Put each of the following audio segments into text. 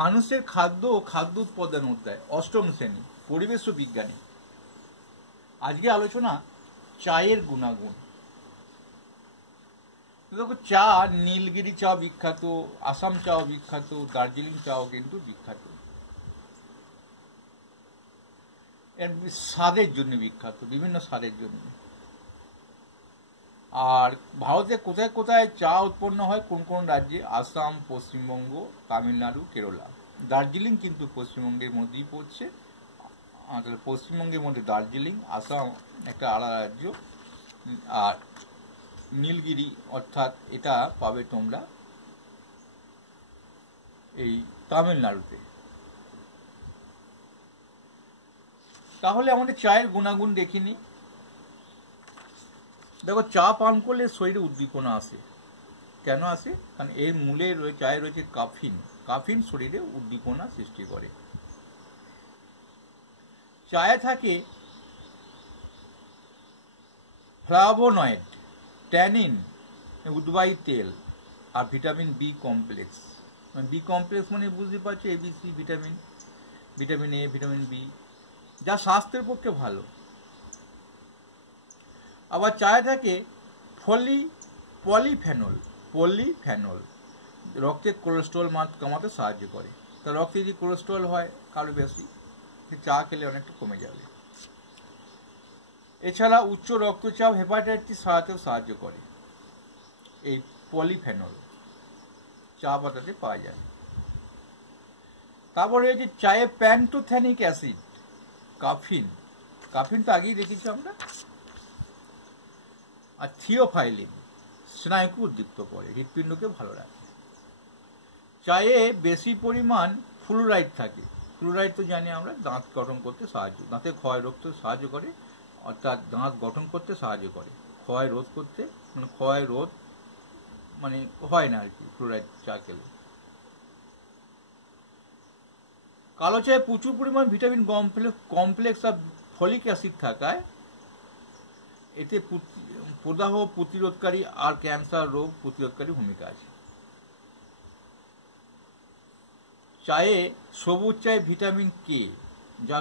মানুষের খাদ্য ও খাদ্য উৎপাদন অধ্যায়, অষ্টম শ্রেণী, পরিবেশ ও বিজ্ঞানী। আজকে আলোচনা চায়ের গুণাগুণ। দেখো, চা, নীলগিরি চা বিখ্যাত, আসাম চাও বিখ্যাত, দার্জিলিং চাও কিন্তু বিখ্যাত। এর স্বাদের জন্য বিখ্যাত, বিভিন্ন স্বাদের জন্য। আর ভারতে কোথায় কোথায় চা উৎপন্ন হয়, কোন কোন রাজ্যে? আসাম, পশ্চিমবঙ্গ, তামিলনাড়ু, কেরালা। দার্জিলিং কিন্তু পশ্চিমবঙ্গের মধ্যেই পড়ছে। পশ্চিমবঙ্গের মধ্যে দার্জিলিং, আসাম একটা আলাদা রাজ্য, আর নীলগিরি অর্থাৎ এটা পাবে তোমরা এই তামিলনাড়ুতে। তাহলে আমাদের চায়ের গুণাগুণ দেখিনি। দেখো, চা পান করলে শরীরে উদ্দীপনা আসে। কেন আসে? কারণ এর মূলে চায়ে রয়েছে কাফিন। কাফিন শরীরে উদ্দীপনা সৃষ্টি করে। চায়ে থাকে ফ্লাভোনয়েড, ট্যানিন, উদ্বায়ী তেল আর vitamin B complex. B complex মানে বুঝতে পারছো, ABC vitamin, vitamin A, vitamin B, যা স্বাস্থ্যের পক্ষে ভালো। আবার চায়ে থাকে পলিফেনল, রক্তের কোলেস্ট্রল মান কমাতে সাহায্য করে। তা রক্তে যদি কোলেস্ট্রল হয় কারো বেশি, চা খেলে অনেকটা কমে যাবে। এছাড়া উচ্চ রক্তচাপ, হেপাটাইটিস সারাতেও সাহায্য করে এই পলিফেনল, চা পাতাতে পাওয়া যায়। তারপরে রয়েছে চায়ে প্যান্টোথেনিক অ্যাসিড, কাফিন তো আগেই দেখেছি আমরা, আর থিওফাইলিন, স্নায়ুকে উদ্দীপ্ত করে, হৃৎপিণ্ডকে ভালো রাখে। চায়ে বেশি পরিমাণ ফ্লুরাইড থাকে। ফ্লুরাইড তো জানি আমরা দাঁত গঠন করতে দাঁতের ক্ষয় রোধ সাহায্য করে, অর্থাৎ দাঁত গঠন করতে সাহায্য করে, ক্ষয় রোধ করতে, মানে হয় না আর কি ফ্লুরাইড চা খেলে। কালো চায়ে প্রচুর পরিমাণ ভিটামিন কমপ্লেক্স আর ফলিক অ্যাসিড থাকায় এতে প্রদাহ প্রতিরোধকারী আর ক্যান্সার রোগ প্রতিরোধকারী ভূমিকা আছে। চায়ে সবুজ চায়ে ভিটামিন কে, যা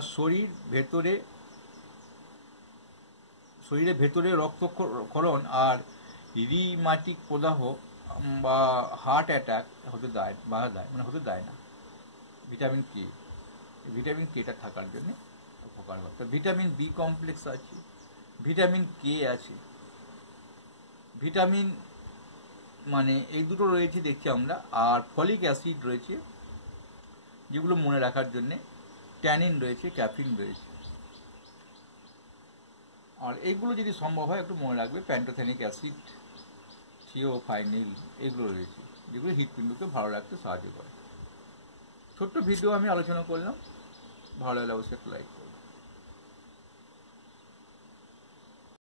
শরীরের ভেতরে রক্তক্ষরণ আর রিমাটিক প্রদাহ বা হার্ট অ্যাটাক বাধা দেয় না। ভিটামিন কেটা থাকার জন্য উপকার হয়। ভিটামিন বি কমপ্লেক্স আছে, ভিটামিন কে আছে, ভিটামিন মানে এই দুটো রয়েছে দেখছি আমরা, আর ফলিক অ্যাসিড রয়েছে যেগুলো মনে রাখার জন্যে, ট্যানিন রয়েছে, ক্যাফিন রয়েছে। আর এইগুলো যদি সম্ভব হয় একটু মনে রাখবে, প্যান্টোথেনিক অ্যাসিড, থিওফাইলিন, এগুলো রয়েছে যেগুলো হৃৎপিণ্ডকে ভালো রাখতে সাহায্য করে। ছোট্ট ভিডিও আমি আলোচনা করলাম, ভালো লাগলে অবশ্যই একটা লাইক করো।